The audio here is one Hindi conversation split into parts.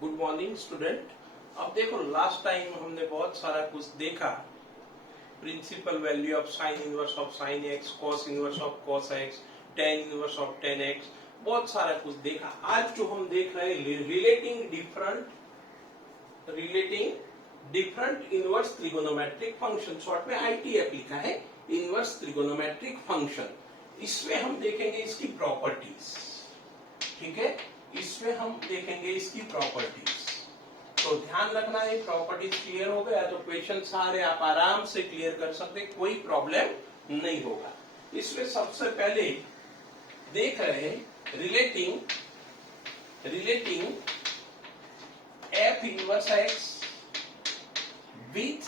Good morning student. अब देखो लास्ट टाइम हमने बहुत सारा कुछ देखा, principal value of sine inverse of sine x, cos inverse of cos x, tan inverse of tan x, बहुत सारा कुछ देखा। आज जो हम देख रहे हैं relating different inverse trigonometric function, short में आईटीएफ लिखा है, इनवर्स ट्रिगोनोमेट्रिक फंक्शन। इसमें हम देखेंगे इसकी प्रॉपर्टीज, ठीक है, इसमें हम देखेंगे इसकी प्रॉपर्टीज। तो ध्यान रखना है, प्रॉपर्टीज क्लियर हो गया तो क्वेश्चन सारे आप आराम से क्लियर कर सकते, कोई प्रॉब्लम नहीं होगा। इसमें सबसे पहले देख रहे हैं relating f inverse x with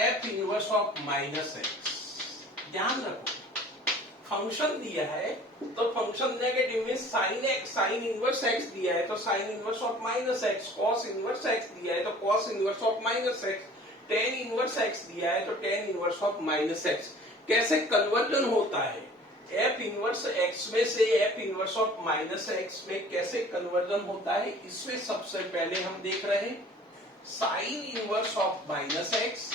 f inverse of minus x. ध्यान रखो, फंक्शन दिया है तो फंक्शन नेगेटिव में साइन इनवर्स एक्स दिया है तो sine inverse of minus x, cos inverse x दिया है तो cos inverse of minus x, tan inverse x दिया है तो ten inverse of minus x. कैसे कन्वर्जन होता है एफ इनवर्स एक्स में से F inverse of minus x में, कैसे कन्वर्जन होता है, इसमें सबसे पहले हम देख रहे हैं sine inverse of minus x.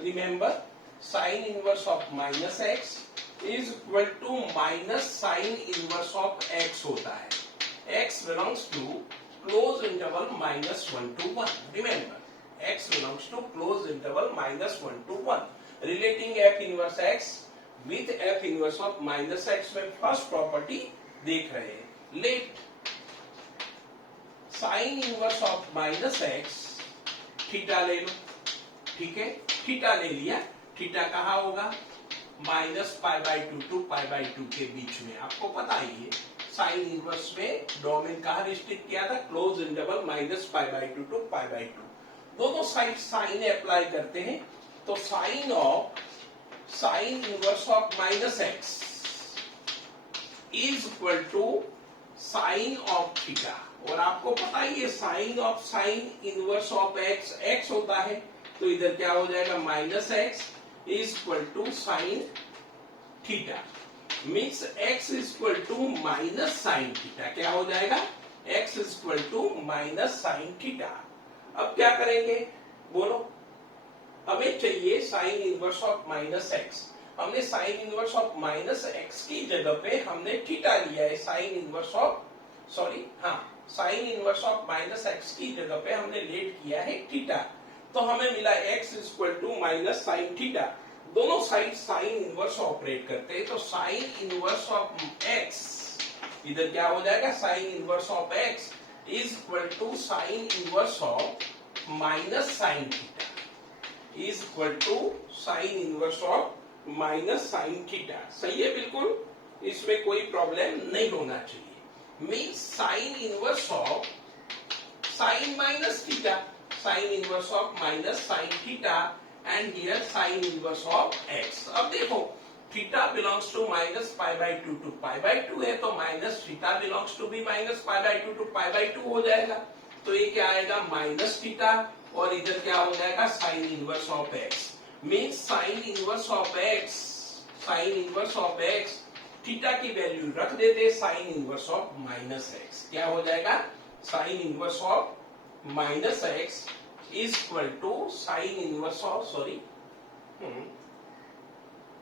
Remember, sine inverse of minus x is equal to minus sine inverse of x होता है। X belongs to close interval -1 to 1। Remember, x belongs to close interval -1 to 1। Relating f inverse x with f inverse of minus x में फर्स्ट प्रॉपर्टी देख रहे हैं, let sine inverse of minus x, theta ले लो, ठीक है, थीटा ले लिया, थीटा कहाँ होगा, -π/2 to π/2 के बीच में। आपको पता ही है साइन इनवर्स में डोमेन कहाँ रिस्ट्रिक्ट किया था, क्लोज इंटरवल -π/2 to π/2। दोनों साइड साइन अप्लाई करते हैं तो sine inverse of minus x is equal to sine of theta. और आपको पता ही है sine inverse of x x होता है तो इधर क्या हो जाएगा, minus x is equal to sin theta, means x is equal to minus sin theta। क्या हो जाएगा, x is equal to minus sin theta। अब क्या करेंगे बोलो, हमें चाहिए sine inverse of minus x. हमने sine inverse of minus x की जगह पे हमने थीटा लिया है, sine inverse of minus x की जगह पे हमने लेट किया है थीटा, तो हमें मिला x is equal to minus sine theta. दोनों साइड साइन इनवर्स ऑपरेट करते हैं तो साइन इनवर्स ऑफ x इधर क्या हो जाएगा, sine inverse of x is equal to sine inverse of minus sine theta is equal to sine inverse of minus sine theta. सही है, बिल्कुल, इसमें कोई प्रॉब्लम नहीं होना चाहिए। Means sine inverse of sine minus theta, sine inverse of minus sine theta and here sine inverse of x. अब देखो थीटा बिलोंग्स टू -π/2 to π/2 है तो माइनस थीटा बिलोंग्स टू भी -π/2 to π/2 हो जाएगा, तो ये क्या आएगा, माइनस थीटा, और इधर क्या हो जाएगा, sine inverse of x. Means sine inverse of x theta की वैल्यू रख देते, sine inverse of minus x क्या हो जाएगा, sine inverse of minus x is equal to sine inverse of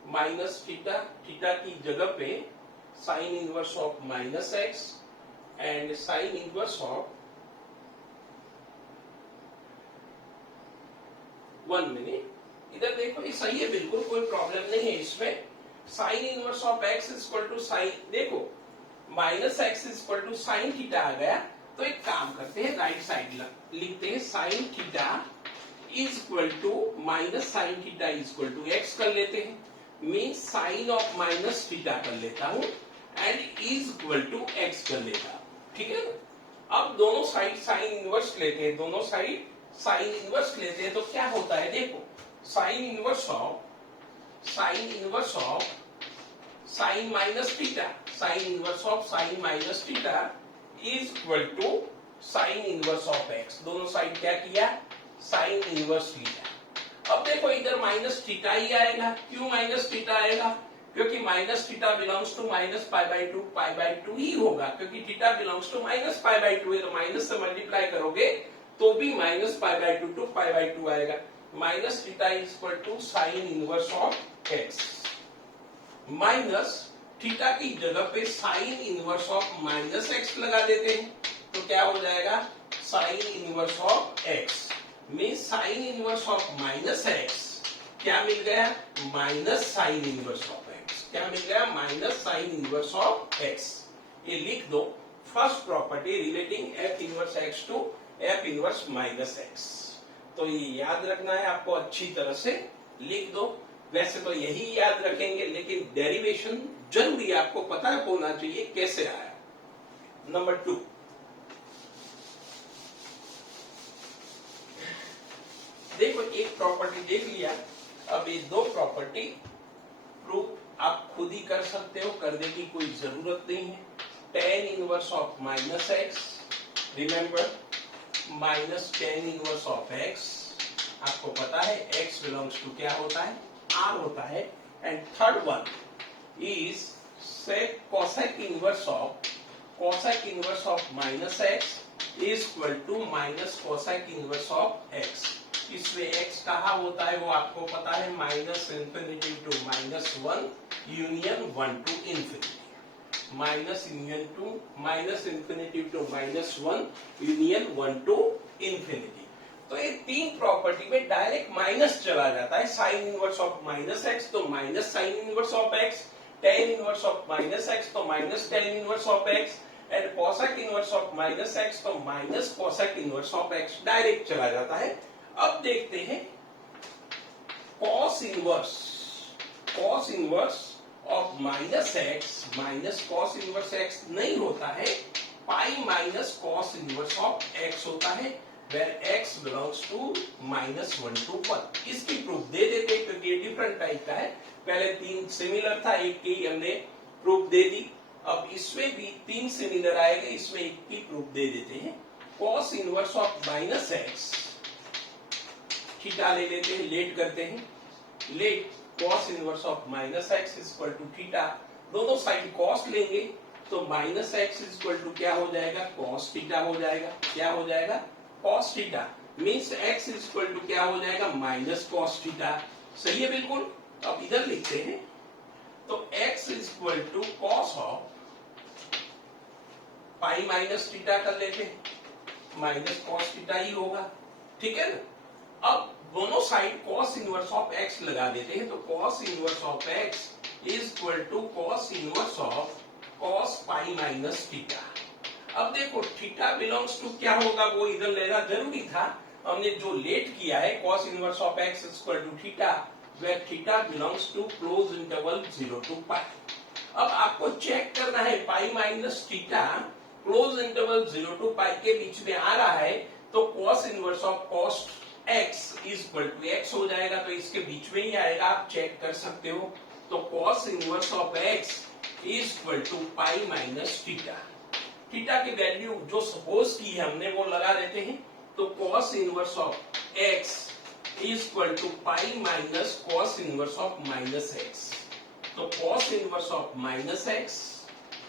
minus theta, theta की जगह पे sine inverse of minus x and sine inverse of 1 minute, इधर देखो ये सही है, बिल्कुल कोई प्रॉब्लम नहीं है इसमें। Sine inverse of x is equal to sine, देखो minus x is equal to sine theta आ गया, तो एक काम करते हैं, राइट साइड लिखते हैं sine theta is equal to minus sine theta is equal to x कर लेते हैं, means sine of minus theta कर लेता हूं and is equal to x कर लेता हूं, ठीक है ना। अब दोनों साइड साइन इनवर्स लेते हैं, दोनों साइड साइन इनवर्स लेते हैं तो क्या होता है, देखो sine inverse of sine minus theta, sine inverse of sine minus theta is equal to sine inverse of x. दोनों साइड क्या किया, साइन इनवर्स लिया। अब देखो इधर माइनस थीटा ही आएगा, क्यों माइनस थीटा आएगा, क्योंकि minus theta belongs to minus pi by two ही होगा, क्योंकि theta belongs to minus pi by two है, तो माइनस से मल्टीप्लाई करोगे तो भी minus pi by two two pi by two आएगा। Minus theta is equal to sine inverse of x, minus theta की जगह पे sine inverse of minus x लगा देते हैं, तो क्या हो जाएगा साइन इनवर्स ऑफ एक्स में sign inverse of minus x क्या मिल गया minus sine inverse of x, क्या मिल गया minus sine inverse of x. ये लिख दो first property relating f inverse x to f inverse minus x. तो ये याद रखना है आपको, अच्छी तरह से लिख दो। वैसे तो यही याद रखेंगे लेकिन डेरिवेशन जरूरी आपको पता होना चाहिए कैसे आया। नंबर 2, देखो एक प्रॉपर्टी देख लिया, अब ये दो प्रॉपर्टी प्रूफ आप खुद ही कर सकते हो, करने की कोई जरूरत नहीं है। Ten inverse of minus x, remember minus tan inverse of x, आपको पता है एक्स बिलोंग्स टू क्या होता है आर होता है। And third one is sec cosec inverse of minus x is equal to minus cosec inverse of x. इसमें x कहा होता है वो आपको पता है, minus infinity to minus one union one to infinity, minus infinity to minus one union one to infinity. तो ये तीन प्रॉपर्टी में डायरेक्ट माइनस चला जाता है। Sine inverse of minus x तो minus sine inverse of x, tan inverse of minus x तो minus tan inverse of x, and cosec inverse of minus x तो minus cosec inverse of x direct चला जाता है। अब देखते हैं cos inverse of minus cos inverse x नहीं होता है, pi minus cos inverse of x होता है, where x belongs to minus one to one. इसकी प्रूफ दे देते क्योंकि ये डिफरेंट टाइप का है, पहले तीन सिमिलर था, एक की हमने प्रूफ दे दी, अब इसमें भी तीन सिमिलर आएगा, इसमें एक की प्रूफ दे देते हैं। cos inverse of minus x, theta ले लेते हैं, लेट करते हैं, let cos inverse of minus x is equal to theta, दोनों साइड cos लेंगे तो minus x is equal to क्या हो जाएगा cos थीटा हो जाएगा, क्या हो जाएगा cos theta, means x is equal to क्या हो जाएगा माइनस cos थीटा। सही है बिल्कुल। अब इधर लिखते हैं तो x is equal to cos of pi minus theta कर लेते हैं, माइनस cos थीटा ही होगा, ठीक है ना। अब दोनों side cos inverse of x लगा देते हैं, तो cos inverse of x is equal to cos inverse of cos pi minus theta. अब देखो थीटा बिलोंग्स टू क्या होगा वो इधर लेना जरूरी था, हमने जो लेट किया है cos inverse of x is equal to theta, where theta belongs to close interval 0 to pi. अब आपको चेक करना है pi minus theta close interval 0 to pi के बीच में आ रहा है, तो cos inverse of cos x is equal to x हो जाएगा, तो इसके बीच में ही आएगा, आप चेक कर सकते हो। तो cos inverse of x is equal to pi minus theta, theta की वैल्यू जो सपोज की है हमने वो लगा देते हैं, तो cos inverse of x is equal to pi minus cos inverse of minus x। तो cos inverse of minus x,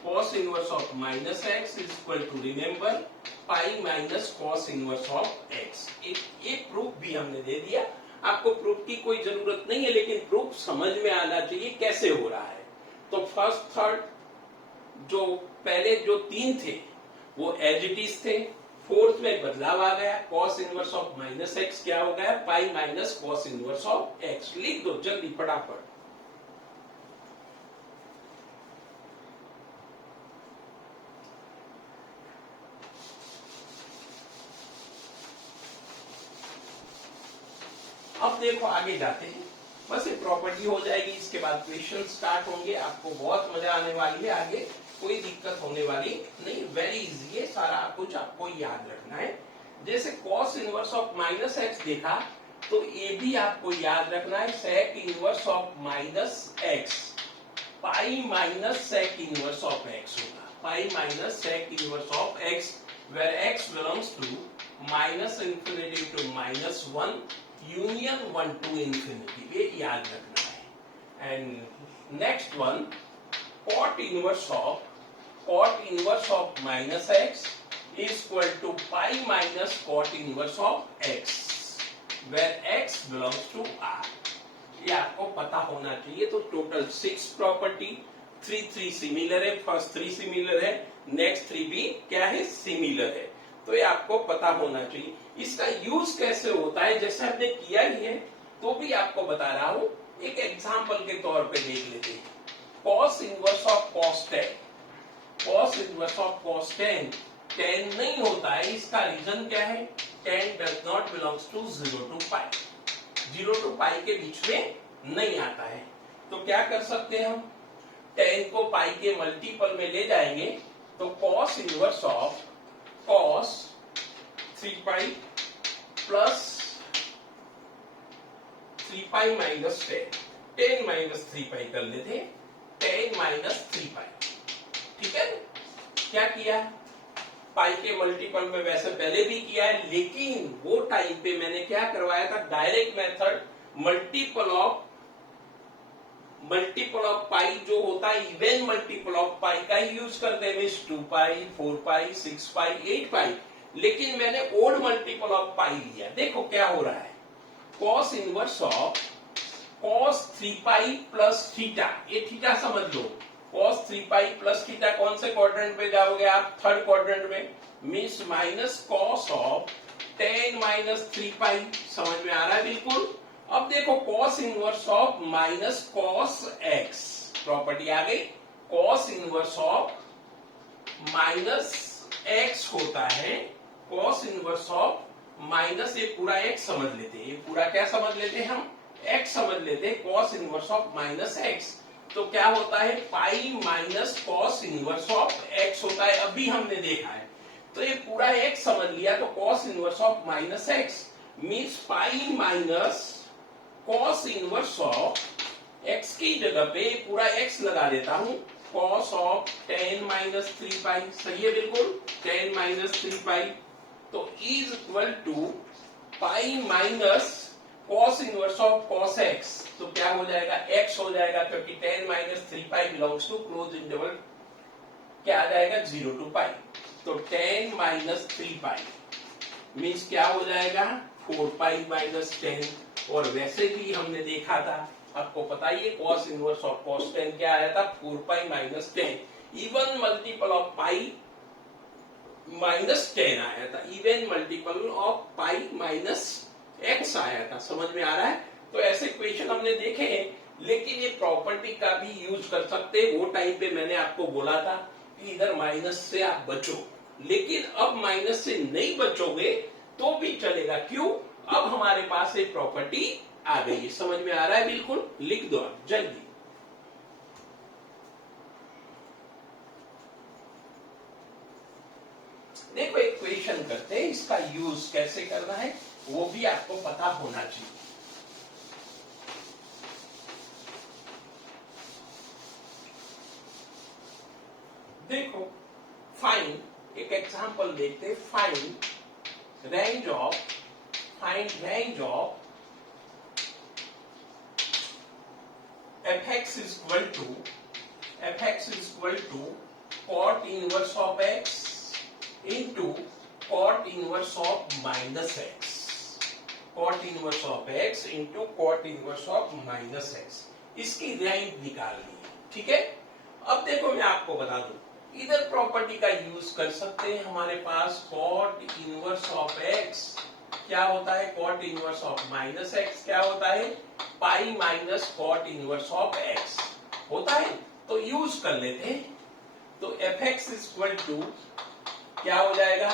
cos inverse of minus x is equal to remember pi minus cos inverse of x। एक प्रूफ भी हमने दे दिया, आपको प्रूफ की कोई जरूरत नहीं है, लेकिन प्रूफ समझ में आना चाहिए कैसे हो रहा है। तो फर्स्ट थर्ड जो पहले जो तीन थे वो एज इट इज थे, फोर्थ में बदलाव आ गया, cos inverse of minus x क्या हो गया पाई minus cos inverse of x. लिख दो जल्दी फटाफट। अब देखो आगे जाते हैं, बस ये प्रॉपर्टी हो जाएगी, इसके बाद क्वेश्चन स्टार्ट होंगे, आपको बहुत मजा आने वाली है, आगे कोई दिक्कत होने वाली नहीं, वेरी इजी है, सारा कुछ आपको याद रखना है। जैसे cos inverse of minus x देखा, तो ये भी आपको याद रखना है, sec inverse of minus x pi minus sec inverse of x होगा, pi minus sec inverse of x, where x belongs to minus infinity to minus one union one to infinity, ये याद रखना है। And next one cot inverse of minus x is equal to pi minus cot inverse of x where x belongs to R. ये आपको पता होना चाहिए। तो टोटल 6 प्रॉपर्टी, 3 सिमिलर है, फर्स्ट 3 सिमिलर है, नेक्स्ट 3 भी क्या है, सिमिलर है। तो ये आपको पता होना चाहिए। इसका यूज कैसे होता है, जैसे हमने किया ही है तो भी आपको बता रहा हूं, एक एग्जांपल के तौर पे देख लेते हैं। cos inverse of cos 10, cos inverse of cos 10 10 नहीं होता है। इसका रीजन क्या है, 10 does not belongs to 0 to pi, 0 to pi के बीच में नहीं आता है। तो क्या कर सकते हैं हम, 10 को पाई के मल्टीपल में ले जाएंगे तो cos inverse of cos 3 pi plus 3 pi minus 10, 10 minus 3 pi कर लेते, 10 माइनस 3 pi। ठीक है, क्या किया, पाई के मल्टीपल में वैसे पहले भी किया है, लेकिन वो टाइम पे मैंने क्या करवाया था, डायरेक्ट मेथड मल्टीपल ऑफ पाई जो होता है, इवन मल्टीपल ऑफ पाई का ही यूज करते हैं, 2 पाई, 4 पाई, 6 पाई, 8 पाई। लेकिन मैंने ओड मल्टीपल ऑफ पाई लिया। देखो क्या हो रहा है, cos inverse of cos 3 pi plus theta, ये थीटा समझ लो, cos 3 पाई प्लस थीटा कौन से क्वाड्रेंट पे जाओगे आप, थर्ड क्वाड्रेंट में, means minus cos of 10 minus 3 pi. समझ में आ रहा है बिल्कुल। अब देखो cos inverse of minus cos x, property आ गई, cos inverse of minus x होता है cos इनवर्स ऑफ माइनस, ये पूरा x समझ लेते हैं, ये पूरा क्या समझ लेते हैं हम, x समझ लेते हैं, cos inverse of minus x। तो क्या होता है, pi minus cos inverse of x होता है, अभी हमने देखा है। तो ये पूरा x समझ लिया, तो cos inverse of minus x means pi minus cos inverse of x की जगह पे पूरा x लगा देता हूं, cos ऑफ 10 माइनस 3 पाई, सही है बिल्कुल, 10 माइनस 3 पाई। तो is equal to pi minus cos inverse of cos x, तो क्या हो जाएगा, x हो जाएगा, क्योंकि 10 minus 3 pi belongs to close interval, क्या आ जाएगा, 0 to पाई। तो 10 माइनस 3 पाई मीन्स क्या हो जाएगा, 4 पाई माइनस 10। और वैसे भी हमने देखा था, आपको पता ही है, cos इनवर्स ऑफ cos 10 क्या आया था, 4 pi minus 10। Even multiple of pi minus 10 आया था, even multiple of pi minus x आया था। समझ में आ रहा है। तो ऐसे क्वेश्चन हमने देखे हैं, लेकिन ये प्रॉपर्टी का भी यूज कर सकते हैं। वो टाइम पे मैंने आपको बोला था कि इधर माइनस से आप बचो, लेकिन अब माइनस से नहीं बचोगे तो भी चलेगा। क्यों, अब हमारे पास एक प्रॉपर्टी आ गई है। समझ में आ रहा है बिल्कुल, लिख दो आप जल्दी। देखो एक क्वेश्चन करते हैं, इसका यूज कैसे करना है वो भी आपको पता होना चाहिए। देखो फाइंड, एक एग्जांपल देखते हैं, find range of fx is equal to cot inverse of x into cot inverse of minus x, cot inverse of x into cot inverse of minus x, इसकी रेंज निकालनी है। ठीक है, अब देखो मैं आपको बता दूं, इधर प्रॉपर्टी का यूज कर सकते हैं। हमारे पास cot इनवर्स ऑफ x क्या होता है, cot inverse of minus x क्या होता है, pi minus cot inverse of x होता है। तो यूज कर लेते हैं। तो fx इज इक्वल टू क्या हो जाएगा,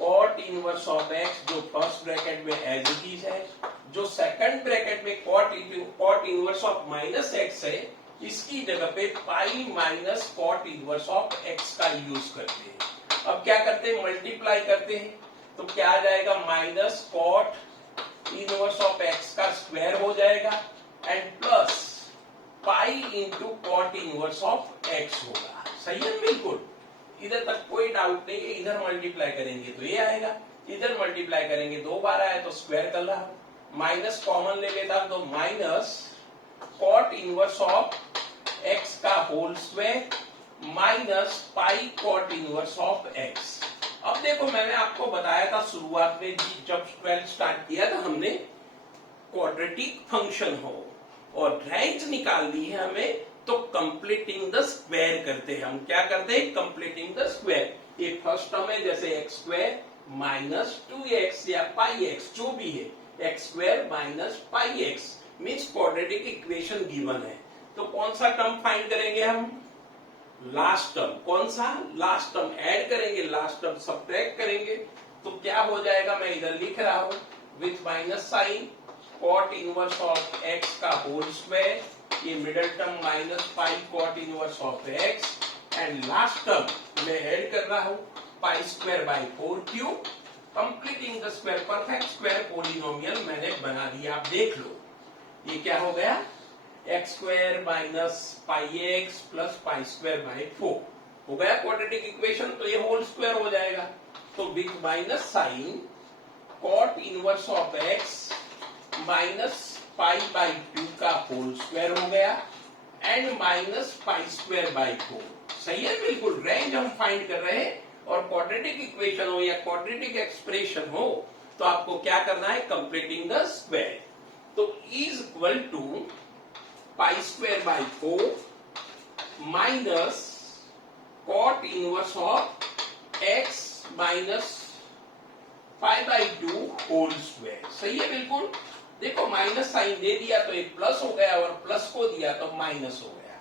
cot इनवर्स ऑफ x, जो फर्स्ट ब्रैकेट में एज इट इज है, जो सेकंड ब्रैकेट में cot inverse of minus x है, इसकी जगह पे pi minus cot inverse of x का यूज करते हैं। अब क्या करते हैं, मल्टीप्लाई करते हैं, तो क्या आ जाएगा, minus cot inverse of x का स्क्वायर हो जाएगा and plus pi into cot inverse of x होगा। सही है बिल्कुल, इधर तक कोई डाउट नहीं है। इधर मल्टीप्लाई करेंगे तो ये आएगा, इधर मल्टीप्लाई करेंगे 2 बार आया तो स्क्वायर कर रहा, माइनस कॉमन ले लेता तो minus cot inverse of x का whole square minus pi cot inverse of x. अब देखो मैंने आपको बताया था शुरुआत में जब 12 स्टार्ट किया था हमने, क्वाड्रेटिक फंक्शन हो और रेंज निकालनी है हमें तो कंप्लीटिंग द स्क्वायर करते हैं। हम क्या करते हैं? Completing the square. ये फर्स्ट टर्म है जैसे एक्स स्क्वायर माइनस 2x या पाई एक्स जो भी है, एक्स स्क्वायर माइनस पाई x means quadratic equation given है। तो कौन सा टर्म फाइंड करेंगे हम? Last term. कौन सा? लास्ट टर्म ऐड करेंगे, लास्ट टर्म सब्ट्रैक्ट करेंगे। तो क्या हो जाएगा? मैं इधर लिख रहा हूं with minus sine cot inverse of x का होल स्क्वायर, ये middle term minus pi cot inverse of x and last term मैं ऐड कर रहा हूं pi square by 4 cube. Completing the square, perfect square polynomial मैंने बना दिया। आप देख लो ये क्या हो गया? X square minus pi x plus pi square by 4 हो गया क्वाड्रेटिक इक्वेशन। तो ये होल स्क्वायर हो जाएगा। तो with minus sine cot inverse of x minus pi by 2 का होल स्क्वायर हो गया and minus pi square by 4। सही है? बिल्कुल। रेंज हम फाइंड कर रहे हैं और क्वाड्रेटिक इक्वेशन हो या क्वाड्रेटिक एक्सप्रेशन हो तो आपको क्या करना है? Completing the square. तो is equal to pi square by 4 minus cot inverse of x minus pi by 2 whole square. सही है? बिल्कुल। देखो माइनस साइन दे दिया तो एक प्लस हो गया और प्लस को दिया तो माइनस हो गया।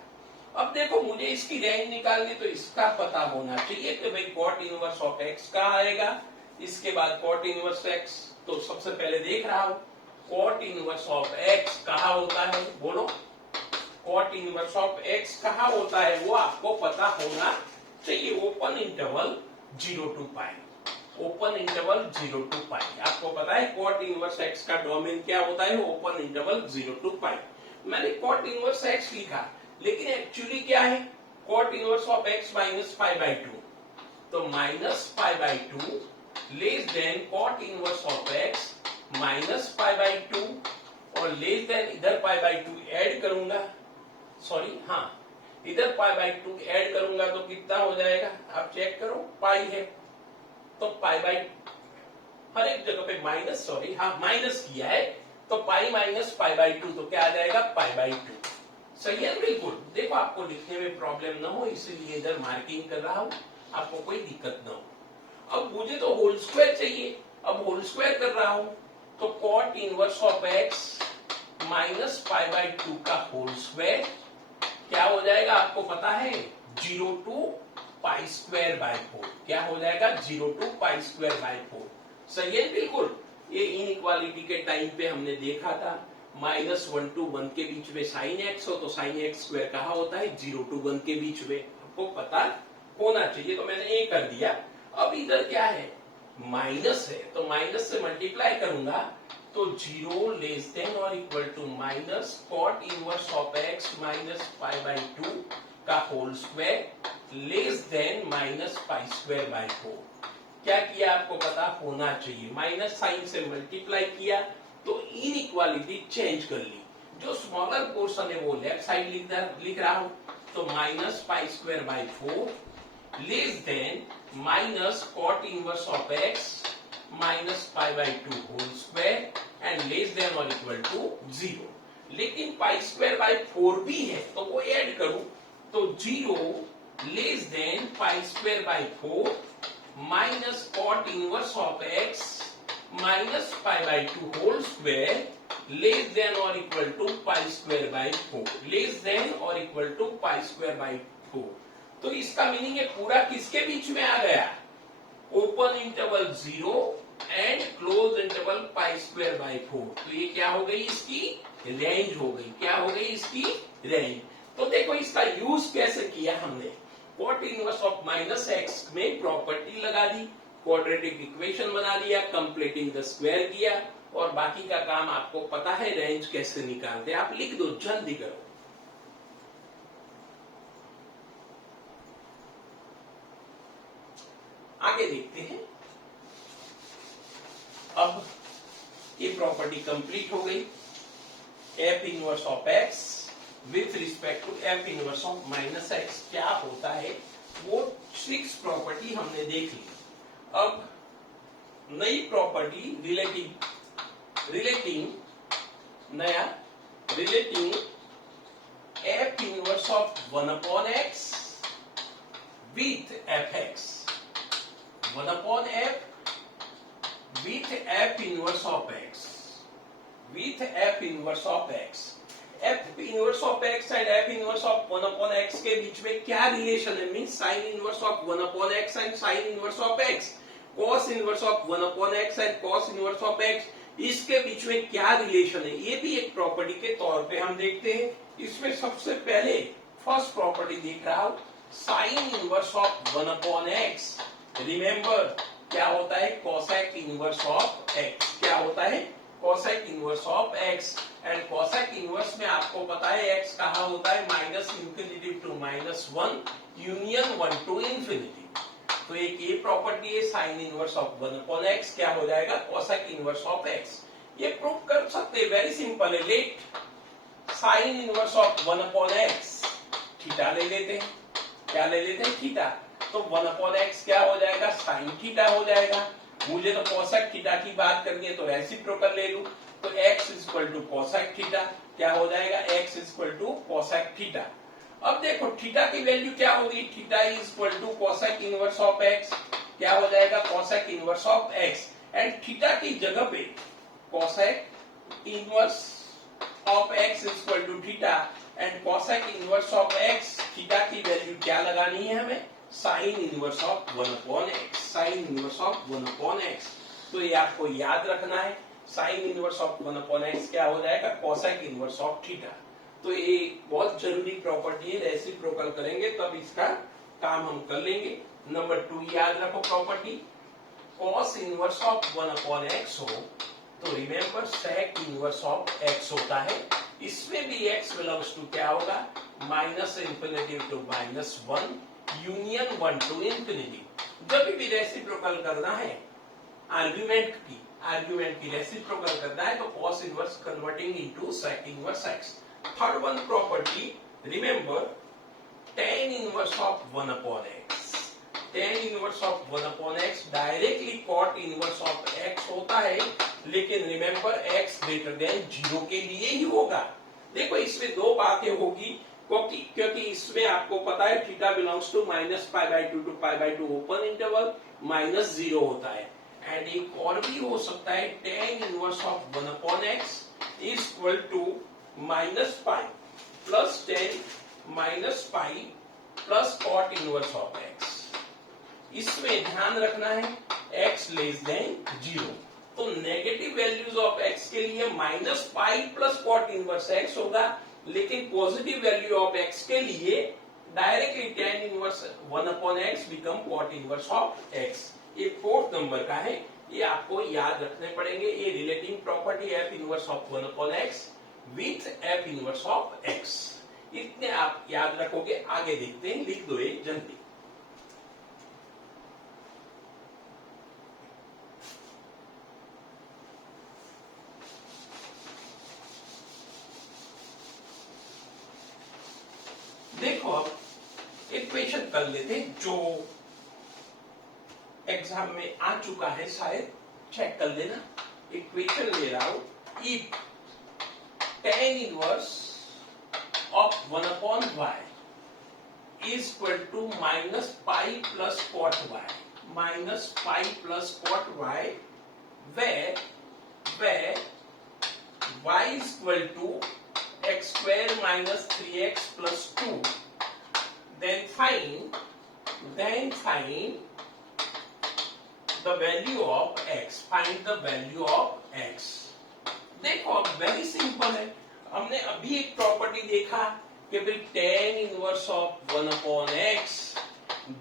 अब देखो मुझे इसकी रेंज निकालनी तो इसका पता होना चाहिए कि भाई कॉट इनवर्स ऑफ एक्स कहाँ आएगा, इसके बाद कॉट इनवर्स एक्स। तो सबसे पहले देख रहा हूं कॉट इनवर्स ऑफ एक्स कहाँ होता है, बोलो। कॉट इनवर्स ऑफ एक्स कहाँ होता है वो आपको पता होना चाहिए। Open interval 0 to pi, open interval 0 to pi. आपको पता है कॉट इनवर्स एक्स का डोमेन क्या होता है? Open interval 0 to pi. मैंने कॉट इनवर्स एक्स लिखा लेकिन एक्चुअली क्या है? Cot inverse of x minus pi by 2। तो minus pi by 2 less than cot inverse of x minus pi by 2 और लेस देन इधर पाई बाई 2 ऐड करूंगा, सॉरी हाँ इधर पाई बाई 2 ऐड करूंगा तो कितना हो जाएगा? आप चेक करो, पाई है तो पाई बाई हर एक जगह पे माइनस, सॉरी हाँ माइनस किया है तो पाई माइनस पाई बाई 2 तो क्या आ जाएगा? Pi by 2। सही है? बिल्कुल। देखो आपको लिखने में प्रॉब्लम ना हो इसलिए इधर मार्किंग कर रहा हूं, आपको कोई दिक्कत ना हो। अब मुझे तो होल स्क्वायर चाहिए, अब होल स्क्वायर कर रहा हूं तो cot inverse of x minus pi by 2 का होल स्क्वायर क्या हो जाएगा? आपको पता है 0 to पाई स्क्वायर बाई 4। क्या हो जाएगा? 0 to पाई स्क्वायर बाई 4। सही है? बिल्कुल। ये इनइक्वालिटी के टाइम पे हमने देखा था -1 to 1 के बीच में साइन एक्स हो तो साइन एक्स स्क्वायर कहाँ होता है? 0 to 1 के बीच में। आपको पता होना चाहिए तो मैंने ये कर दिया। अब इधर क्या है? माइनस है तो माइनस से मल्टीप्लाई करूंगा तो 0 लेस देन और equal to minus cot inverse of x minus pi by 2 का whole square less than minus pi square by 4। क्या किया? आपको पता होना चाहिए। माइनस साइन से मल्टीप्लाई किया तो इनइक्वालिटी चेंज कर ली। जो स्मॉलर पोर्शन है वो लेफ्ट साइड लिख रहा हूं तो minus pi square by 4 less than minus cot inverse of x minus pi by 2 whole square and less than और इक्वल टू 0। लेकिन पाई स्क्वायर बाई 4 भी है तो वो ऐड करूं तो 0 less than pi square by 4 minus cot inverse of x minus pi by 2 whole square less than और equal to pi square by 4, less than और equal to pi square by 4। तो इसका मीनिंग है पूरा किसके बीच में आ गया? Open interval 0 and close interval pi square by 4। तो ये क्या हो गई? इसकी रेंज हो गई। क्या हो गई? इसकी रेंज। तो देखो इसका यूज कैसे किया हमने। Cot inverse of minus x में प्रॉपर्टी लगा दी, क्वाड्रेटिक इक्वेशन बना दिया, कंप्लीटिंग द स्क्वायर किया और बाकी का काम आपको पता है रेंज कैसे निकालते। आप लिख दो, जल्दी करो। आगे देखते हैं। अब ये प्रॉपर्टी कंप्लीट हो गई। F inverse of x with respect to f inverse of minus x क्या होता है, वो 6 प्रॉपर्टी हमने देख ली। अब नई प्रॉपर्टी नया relating f inverse of 1 upon x with F x, 1 upon F with f inverse of x, with f inverse of x, f inverse of x and f inverse of 1 upon x के बीच में क्या रिलेशन है, mean sin inverse of 1 upon x and sin inverse of x, cos inverse of 1 upon x and cos inverse of x, इसके बीच में क्या रिलेशन है, ये भी एक प्रॉपर्टी के तौर पे हम देखते हैं। इसमें सबसे पहले फर्स्ट प्रॉपर्टी देख रहा हूं, sin inverse of 1 upon x, remember क्या होता है, कोसेक इनवर्स ऑफ एक्स, क्या होता है, cosec inverse of x, and cosec inverse में आपको पता है एक्स कहाँ होता है, minus infinity to -1 union 1 to infinity. तो एक ये प्रॉपर्टी है sine inverse of 1 upon x क्या हो जाएगा, कोसेक इनवर्स ऑफ एक्स। ये प्रूव कर सकते हैं, वेरी सिंपल है। Let sine inverse of 1 upon x, theta ले लेते हैं, क्या ले लेते हैं, थीटा, तो 1 अपॉन एक्स क्या हो जाएगा, साइन थीटा हो जाएगा। मुझे तो कोसेक थीटा की बात करनी है तो रेसिप्रोकल ले लूं, तो x equal to cosec theta क्या हो जाएगा, x equal to cosec theta. अब देखो थीटा की वैल्यू क्या होगी, theta equal to cosec inverse of x, क्या हो जाएगा, cosec inverse of x, and theta की जगह पे cosec inverse of x equal to theta, and cosec inverse of x, theta की वैल्यू क्या लगानी है हमें, sine inverse of 1 upon x, sine inverse of 1 upon x. तो ये आपको याद रखना है, sine inverse of 1 upon x क्या हो जाएगा, कोसेक इनवर्स ऑफ थीटा। तो ये बहुत जरूरी प्रॉपर्टी है, रेसिप्रोकल करेंगे तब इसका काम हम कर लेंगे। नंबर 2 याद रखो property, cos inverse of 1 upon x हो तो remember sec inverse of x होता है। इसमें भी एक्स बिलोंग्स टू क्या होगा, minus infinity to -1 union 1 to infinity. जब भी रेसिप्रोकल करना है आर्ग्यूमेंट की रेसिप्रोकल करना है तो cos inverse converting into sec inverse x. Third one property, remember tan inverse of 1 upon x, tan inverse of 1 upon x directly cot inverse of x होता है, लेकिन रिमेंबर x ग्रेटर देन 0 के लिए ही होगा। देखो इसमें दो बातें होगी, क्योंकि इसमें आपको पता है theta belongs to -π/2 to π/2 open interval, -0 होता है। एंड एक और भी हो सकता है, tan inverse of 1 upon x is equal to -π plus tan -π plus cot inverse of x. इसमें ध्यान रखना है x लेस देन 0, तो नेगेटिव वैल्यूज ऑफ x के लिए -π प्लस कॉट इनवर्स x होगा, लेकिन पॉजिटिव वैल्यू ऑफ x के लिए directly tan inverse 1 upon x become cot inverse of x। ये 4th नंबर का है, ये आपको याद रखने पड़ेंगे। ये relating property f inverse of 1 upon x with f inverse of x, इतने आप याद रखोगे। आगे देखते हैं, लिख दो ये जल्दी। देखो अब इक्वेशन कर लेते हैं जो एग्जाम में आ चुका है, शायद चेक कर लेना। इक्वेशन ले रहा हूं, if tan inverse of 1 upon y is equal to -π plus cot y, -π plus cot y, where y is equal to x square minus 3x plus 2, then find the value of x, find the value of x। देखो अब वेरी सिंपल है, हमने अभी एक प्रॉपर्टी देखा कि भाई tan inverse of 1 upon x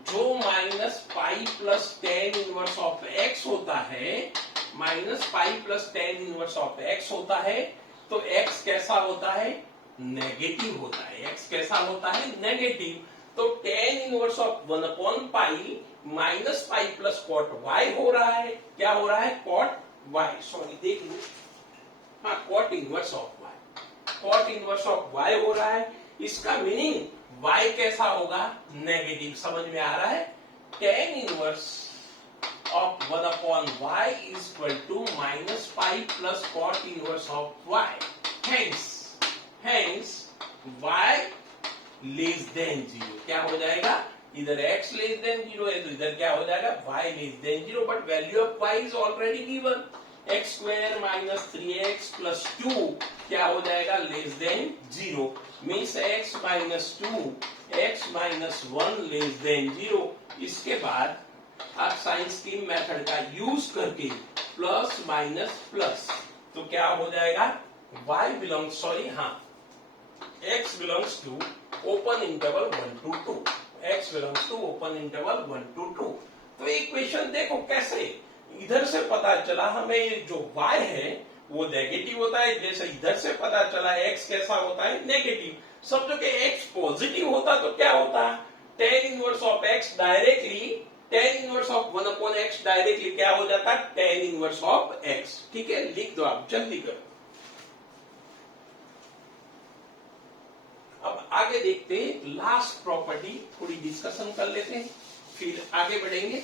जो -π plus tan inverse of x होता है, -π plus tan inverse of x होता है, तो x कैसा होता है, नेगेटिव होता है। x कैसा होता है, नेगेटिव। तो tan inverse of 1 upon pi -π plus cot y हो रहा है, क्या हो रहा है, कॉट y, सॉरी देख लो, हाँ, cot inverse of y। Cot inverse of y हो रहा है, इसका मीनिंग वाई कैसा होगा, नेगेटिव। समझ में आ रहा है, tan inverse of 1 upon y is equal to minus pi plus cot inverse of y. Hence y less than 0 क्या हो जाएगा, इधर x less than 0 है तो इधर क्या हो जाएगा y less than 0, but value of y is already given, x square minus 3x plus 2 क्या हो जाएगा less than 0, means x minus 2 x minus 1 less than 0। इसके बाद आप साइंस की मेथड का यूज करके प्लस माइनस प्लस, तो क्या हो जाएगा y belongs x belongs to open interval 1 to 2, x belongs to open interval 1 to 2। तो इक्वेशन देखो कैसे, इधर से पता चला हमें जो y है वो नेगेटिव होता है, जैसे इधर से पता चला x कैसा होता है, नेगेटिव। समझो कि x पॉजिटिव होता तो क्या होता, tan inverse of x directly tan inverse of 1 upon x directly क्या हो जाता है, tan इनवर्स ऑफ x। ठीक है, लिख दो आप, जल्दी करो। अब आगे देखते हैं, लास्ट प्रॉपर्टी थोड़ी डिस्कशन कर लेते हैं, फिर आगे बढ़ेंगे।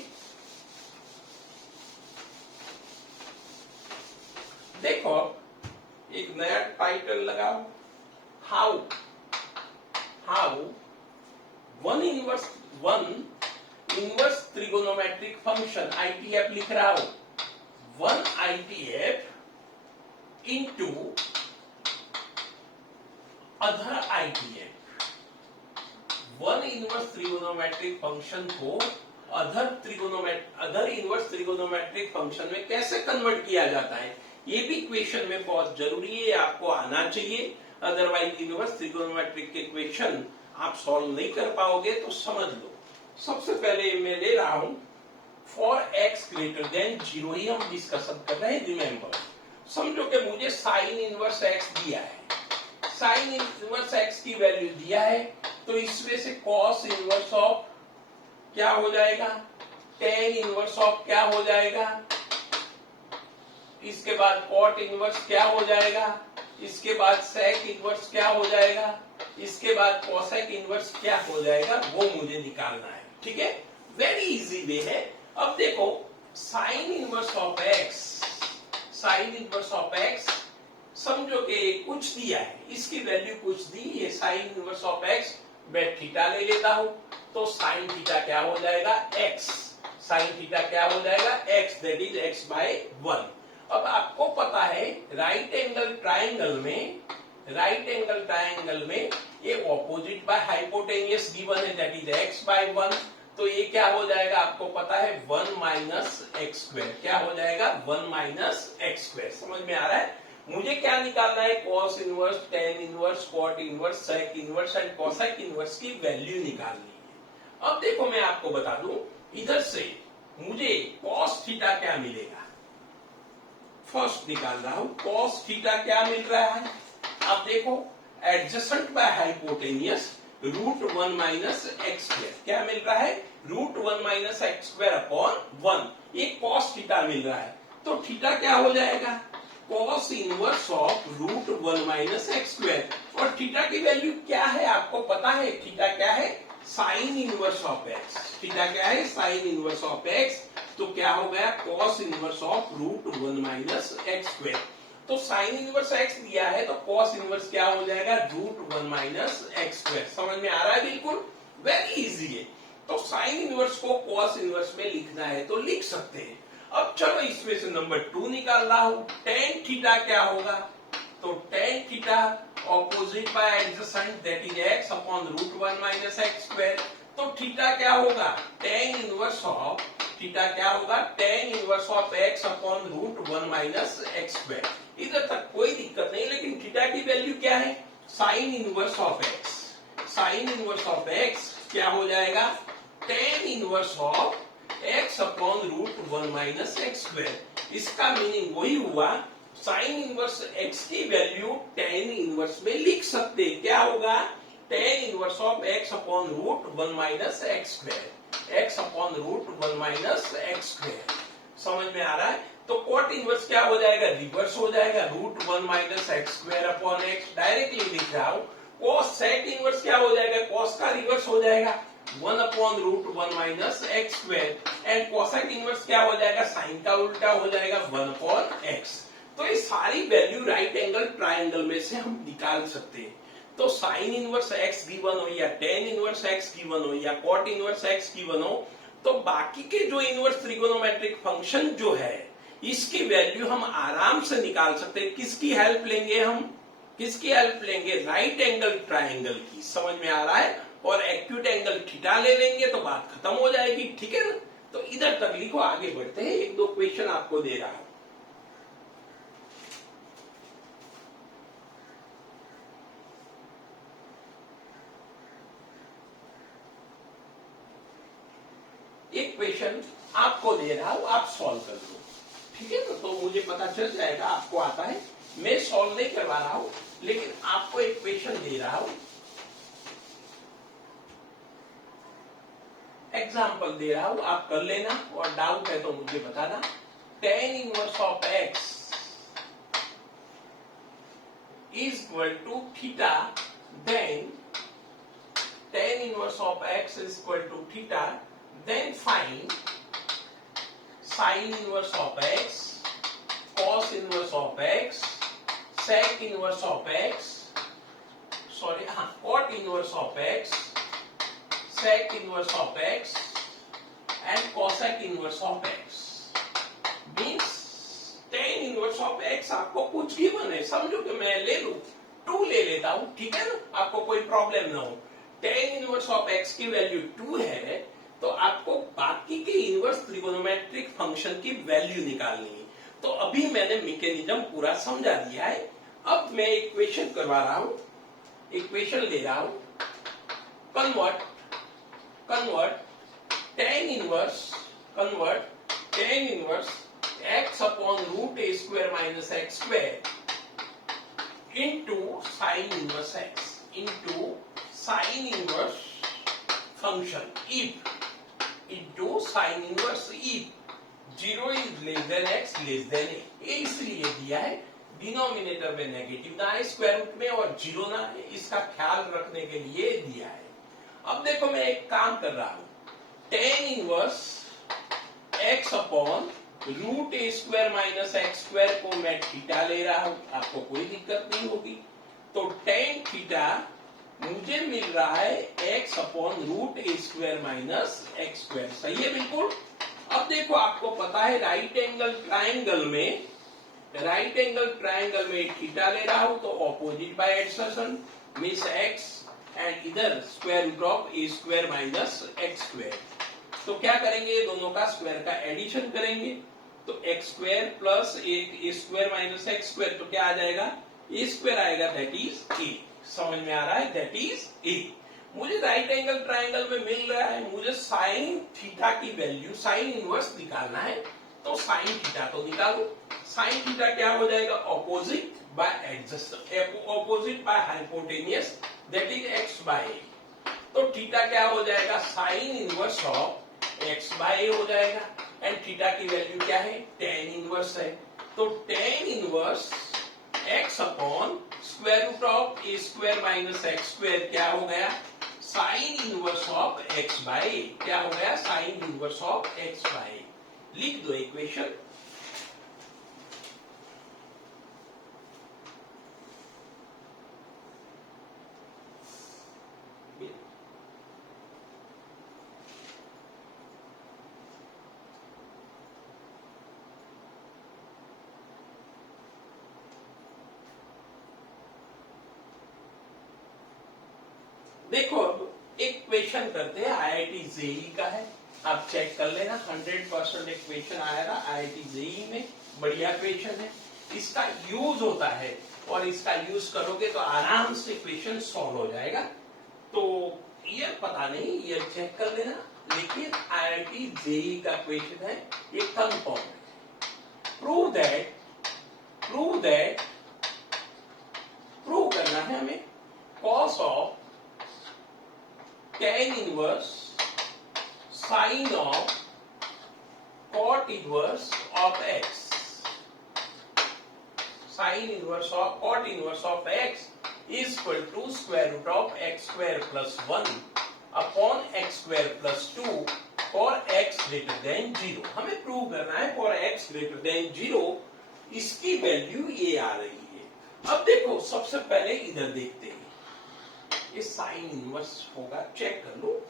देखो एक नया टाइटल लगाओ, how one inverse trigonometric function ITF लिख रहा हूं, 1 ITF into other ITF। 1 inverse trigonometric function को अदर इनवर्स ट्रिगोनोमेट्रिक फंक्शन में कैसे कन्वर्ट किया जाता है, ये भी क्वेश्चन में बहुत जरूरी है, आपको आना चाहिए। अदरवाइज इनवर्स ट्रिगोनोमेट्रिक के क्वेश्चन आप सॉल्व नहीं कर पाओगे, तो समझ लो। सबसे पहले मैं ले रहा हूं फॉर x ग्रेटर देन 0 ही हम डिस्कशन कर रहे हैं, रिमेंबर। समझो कि मुझे साइन इनवर्स x दिया है, साइन इनवर्स x की वैल्यू दिया है, तो इसमें से कॉस इनवर्स ऑफ क्या हो जाएगा, टेन इनवर्स ऑफ क्या हो जाएगा, इसके बाद कॉट इनवर्स क्या हो जाएगा, इसके बाद सेक इनवर्स क्या हो जाएगा, इसके बाद कोसेक इनवर्स क्या हो जाएगा, वो मुझे निकालना है। ठीक है, वेरी इजी वे है। अब देखो साइन इनवर्स ऑफ x, समझो कि कुछ दिया है, इसकी वैल्यू कुछ दी है, साइन इनवर्स ऑफ x, मैं थीटा ले लेता हूं, तो साइन थीटा क्या हो जाएगा x, साइन थीटा क्या हो जाएगा x, that is x by 1। अब आपको पता है राइट एंगल ट्राइंगल में ये ऑपोजिट बाय हाइपोटेन्यूस गिवन है, दैट इज x by 1, तो ये क्या हो जाएगा आपको पता है 1 माइनस एक्स स्क्वायर, क्या हो जाएगा 1 माइनस एक्स स्क्वायर। समझ में आ रहा है, मुझे क्या निकालना है, cos inverse, tan inverse, cot inverse, sec inverse and cosec inverse की वैल्यू निकालनी है। अब देखो मैं आपको बता दूं, इधर से मुझे कॉस थीटा क्या मिलेगा, फर्स्ट निकाल रहा हूं, कॉस थीटा क्या मिल रहा है, आप देखो adjacent by hypotenuse √1 minus x square, क्या मिल रहा है √1 माइनस एक्स स्क्वायर अपॉन 1, ये कॉस थीटा मिल रहा है, तो थीटा क्या हो जाएगा cos inverse of √1 minus x square, और थीटा की वैल्यू क्या है आपको पता है, थीटा क्या है sine inverse of x, theta क्या है साइन इनवर्स ऑफ एक्स, तो क्या हो गया cos inverse of √1 minus x square, तो साइन इनवर्स एक्स दिया है तो कॉस इनवर्स क्या हो जाएगा √1 माइनस एक्स स्क्वायर। समझ में आ रहा है, बिल्कुल वेरी इजी है। तो साइन इनवर्स को कॉस इनवर्स में लिखना है तो लिख सकते हैं। अब चलो इसमें से नंबर 2 निकाल रहा हूं, टेन थीटा क्या होगा, तो tan theta opposite by adjacent that is x upon √1 minus x square, तो थीटा क्या होगा टेन इनवर्स ऑफ, थीटा क्या होगा tan inverse of x upon √1 minus x square. इधर तक कोई दिक्कत नहीं, लेकिन थीटा की वैल्यू क्या है sine inverse of x, sine inverse of x क्या हो जाएगा ten inverse of x upon √1 minus x square. इसका मीनिंग वही हुआ, साइन इनवर्स x की वैल्यू टेन इनवर्स में लिख सकते, क्या होगा tan inverse of x upon √1 minus x square, x upon √1 minus x square. समझ में आ रहा है, तो कॉट इनवर्स क्या हो जाएगा, रिवर्स हो जाएगा, √1 minus x square upon x. Directly लिख रहा हूं, कॉस सेक इनवर्स क्या हो जाएगा, कॉस का रिवर्स हो जाएगा 1 upon √1 minus x square, and cosec inverse क्या हो जाएगा, साइन का उल्टा हो जाएगा 1 अपॉन एक्स। तो ये सारी वैल्यू राइट एंगल ट्राइंगल में से हम निकाल सकते हैं। तो साइन इनवर्स एक्स गिवन हो या टेन इनवर्स एक्स गिवन हो या कॉट इनवर्स एक्स गिवन हो, तो बाकी के जो इनवर्स ट्रिगोनोमेट्रिक फंक्शन जो है इसकी वैल्यू हम आराम से निकाल सकते हैं। किसकी हेल्प लेंगे हम, किसकी हेल्प लेंगे, राइट एंगल ट्राइंगल की। समझ में आ रहा है, और एक्यूट एंगल थीटा ले लेंगे तो बात खत्म हो जाएगी, ठीक है ना। तो इधर तक लिखो, आगे बढ़ते हैं, एक दो क्वेश्चन आपको दे रहा हूं। एक क्वेश्चन आपको दे रहा हूं, आप सॉल्व कर लो, ठीक है ना। तो मुझे पता चल जाएगा आपको आता है। मैं सॉल्व नहीं करवा रहा हूं, लेकिन आपको एक क्वेश्चन दे रहा हूं, एग्जाम्पल दे रहा हूं, आप कर लेना, और डाउट है तो मुझे बताना। Tan inverse of x is equal to theta, then tan inverse of x is equal to theta, then find sin inverse of x, cos inverse of x, sec inverse of x, cot inverse of x, sec inverse of x and cosec inverse of x। means tan inverse of x आपको कुछ गिवन है, समझो कि मैं ले लूं 2 ले लेता हूं, ठीक है ना, आपको कोई प्रॉब्लम ना हो। tan इनवर्स ऑफ x की वैल्यू 2 है, तो आपको बाकी के इनवर्स ट्रिगोनोमेट्रिक फंक्शन की वैल्यू निकालनी है। तो अभी मैंने मैकेनिज्म पूरा समझा दिया है। अब मैं इक्वेशन करवा रहा हूं, इक्वेशन ले रहा हूं, convert tan inverse x upon √a square minus x square into sine inverse x into sine inverse function if into sin inverse if 0 is less than x less than a। ये इसलिए दिया है डिनोमिनेटर में नेगेटिव ना है, स्क्वायर रूट में, और 0 ना है, इसका ख्याल रखने के लिए दिया है। अब देखो मैं एक काम कर रहा हूं, tan inverse x upon √a square minus x square को मैं थीटा ले रहा हूं, आपको कोई दिक्कत नहीं होगी। तो tan थीटा मुझे मिल रहा है x upon √a square minus x square, सही है बिल्कुल। अब देखो आपको पता है राइट एंगल ट्राइंगल में थीटा ले रहा हूं, तो opposite by adjacent means x, and इधर square root of a square minus x square. तो क्या करेंगे, दोनों का स्क्वायर का एडिशन करेंगे, तो x square plus a square minus x square, तो क्या आ जाएगा, a स्क्वायर आएगा, दैट इज a। समझ में आ रहा है, दैट इज a। मुझे राइट एंगल ट्राइंगल में मिल रहा है, मुझे साइन थीटा की वैल्यू, साइन इनवर्स निकालना है, तो साइन थीटा तो निकालो। साइन थीटा क्या हो जाएगा, opposite by adjacent, opposite by hypotenuse, that is x by a। तो थीटा क्या हो जाएगा, sine inverse of x by a हो जाएगा, एंड थीटा की वैल्यू क्या है, tan इनवर्स है। तो tan inverse x upon square root of a square minus x square क्या हो गया, sine inverse of x by a, क्या हो गया, sine inverse of x by a। लिख दो इक्वेशन। देखो अब एक क्वेश्चन करते हैं, आईआईटी जेई का है, आप चेक कर लेना, 100% एक क्वेश्चन आएगा आईआईटी जेई में, बढ़िया क्वेश्चन है। इसका यूज होता है, और इसका यूज करोगे तो आराम से क्वेश्चन सॉल्व हो जाएगा। तो ईयर पता नहीं, ईयर चेक कर लेना, लेकिन आईआईटी जेई का क्वेश्चन है, ये कंफर्म है। प्रूव करना है हमें कॉस ऑफ tan inverse sin of cot inverse of x sine inverse of cot inverse of x is equal to square root of x square plus 1 upon x square plus 2 for x greater than 0। हमें प्रूव करना है फॉर एक्स ग्रेटर देन 0 इसकी वैल्यू ये आ रही है। अब देखो सबसे पहले इधर देखते हैं, ये साइन इनवर्स होगा, चेक कर लो।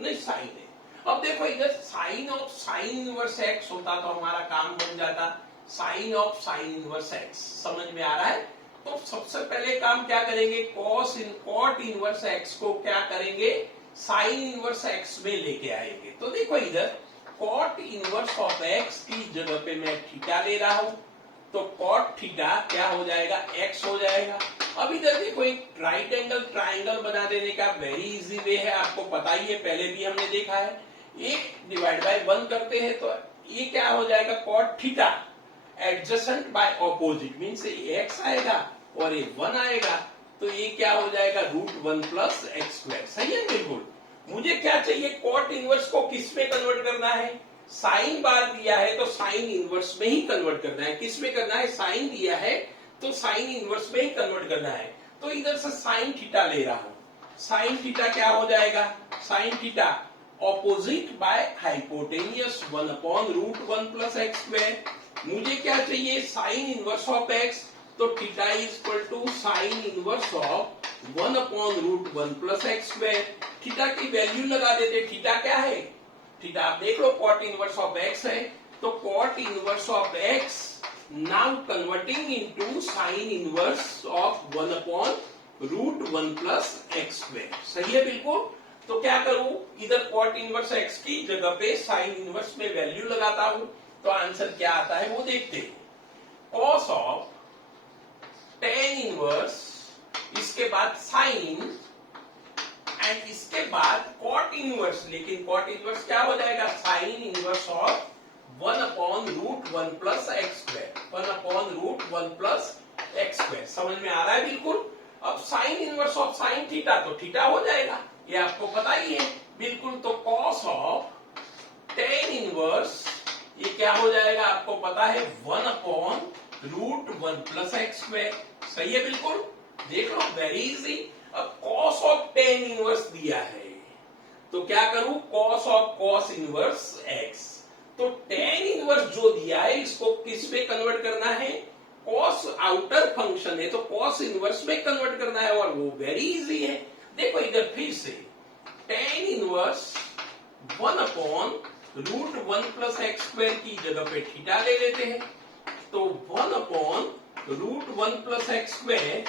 नहीं साइन है। अब देखो इधर sine of sine inverse x होता तो हमारा काम बन जाता sine of sine inverse x. समझ में आ रहा है? तो सबसे पहले काम क्या करेंगे, कॉट इनवर्स एक्स को क्या करेंगे, साइन इनवर्स एक्स में लेके आएंगे। तो देखो इधर कॉट इनवर्स ऑफ एक्स की जगह पे मैं थीटा ले रहा हूं, तो कॉट थीटा क्या हो जाएगा, एक्स हो जाएगा। अब इधर देखो एक राइट एंगल ट्राइंगल बना देने का वेरी इजी वे है, आपको पता ही है, पहले भी हमने देखा है। एक डिवाइड बाय 1 करते हैं तो ये क्या हो जाएगा, cot theta adjacent by opposite means x आएगा और ये 1 आएगा, तो ये क्या हो जाएगा √1 प्लस एक्स स्क्वायर। सही है बिल्कुल। मुझे क्या चाहिए, कॉट इनवर्स को किस में कन्वर्ट करना है, साइन बार दिया है तो साइन इनवर्स में ही कन्वर्ट करना है। किस में करना है, साइन दिया है तो साइन इनवर्स में ही कन्वर्ट करना है। तो इधर से साइन थीटा ले रहा हूं, साइन थीटा क्या हो जाएगा, sine theta opposite by hypotenuse 1 upon √1 plus x square. मुझे क्या चाहिए, साइन इनवर्स ऑफ एक्स, तो theta is equal to sine inverse of 1 upon √1 plus x square. Theta की वैल्यू लगा देते, थीटा क्या है, थीटा आप देख लो कॉट इनवर्स ऑफ एक्स है, तो cot inverse of x now converting into sine inverse of 1 upon √1 plus x square. सही है बिल्कुल। तो क्या करूं, इधर कॉट इनवर्स एक्स की जगह पे साइन इनवर्स में वैल्यू लगाता हूं, तो आंसर क्या आता है वो देखते हैं। कॉस ऑफ टेन इनवर्स, इसके बाद साइन एंड इसके बाद कॉट इनवर्स, लेकिन कॉट इनवर्स क्या हो जाएगा, sine inverse of 1 upon √1 plus x square, 1 upon √1 plus x square. समझ में आ रहा है बिल्कुल। अब sign inverse of sine theta, तो थीटा हो जाएगा, ये आपको पता ही है बिल्कुल। तो कॉस ऑफ टेन इनवर्स, ये क्या हो जाएगा आपको पता है, 1 अपॉन √1 प्लस एक्स स्क्वायर। सही है बिल्कुल, देख लो वेरी इजी। अब कॉस ऑफ टेन इनवर्स दिया है, तो क्या करूं, cos of cos inverse x, तो टेन इनवर्स जो दिया है इसको किस में कन्वर्ट करना है, कॉस आउटर फंक्शन है तो कॉस इनवर्स में कन्वर्ट करना है, और वो वेरी इजी है। देखो इधर फिर से tan inverse 1 upon √1 plus x square की जगह पे थीटा ले लेते हैं, तो 1 upon √1 plus x square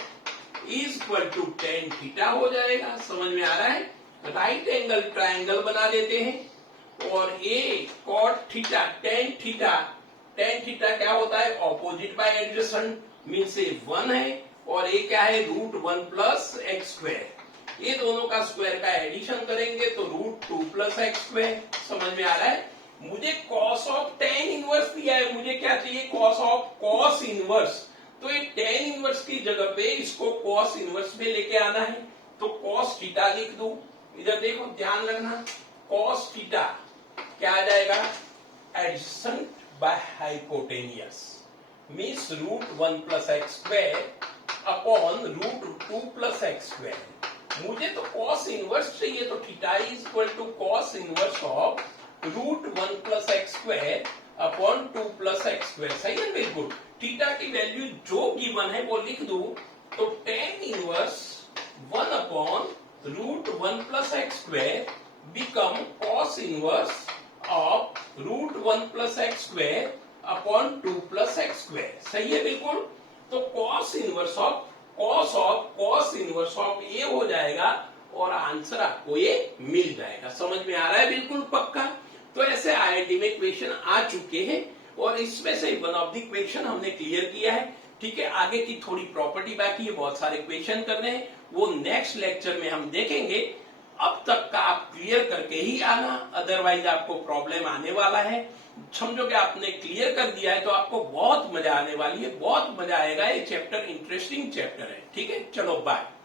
is equal to tan theta हो जाएगा। समझ में आ रहा है। राइट एंगल ट्राइंगल बना लेते हैं, और ये कॉट थीटा टेन थीटा क्या होता है, ऑपोजिट बाय एडजेसेंट मीन्स ये 1 है, और ये क्या है √1 प्लस एक्स स्क्वायर। ये दोनों का स्क्वायर का एडिशन करेंगे तो √2 प्लस एक्स स्क्वायर। समझ में आ रहा है। मुझे कॉस ऑफ टेन इनवर्स दिया है, मुझे क्या चाहिए, कॉस ऑफ कॉस इनवर्स, तो ये टेन इनवर्स की जगह पे इसको कॉस इनवर्स में लेके आना है, तो कॉस थीटा लिख दू। इधर देखो ध्यान रखना, कॉस थीटा क्या आ जाएगा, adjacent by hypotenuse means √1 plus x square upon √2 plus x square. मुझे तो कॉस इनवर्स चाहिए, तो theta is equal to cos inverse of √1 plus x square upon 2 plus x square. सही है बिल्कुल। थीटा की वैल्यू जो गिवन है वो लिख दू, तो ten inverse 1 upon √1 plus x square become cos inverse of √1 plus x square upon 2 plus x square. सही है बिल्कुल। तो cos inverse of cos inverse of ये हो जाएगा, और आंसर आपको ये मिल जाएगा। समझ में आ रहा है बिल्कुल पक्का। तो ऐसे आईआईटी में क्वेश्चन आ चुके हैं, और इसमें से वन ऑफ द क्वेश्चन हमने क्लियर किया है। ठीक है, आगे की थोड़ी प्रॉपर्टी बाकी है, बहुत सारे क्वेश्चन करने हैं, वो नेक्स्ट लेक्चर में हम देखेंगे। अब तक का आप क्लियर करके ही आना, अदरवाइज आपको प्रॉब्लम आने वाला है। समझो कि आपने क्लियर कर दिया है तो आपको बहुत मजा आने वाली है, बहुत मजा आएगा। ये चैप्टर इंटरेस्टिंग चैप्टर है। ठीक है, चलो बाय।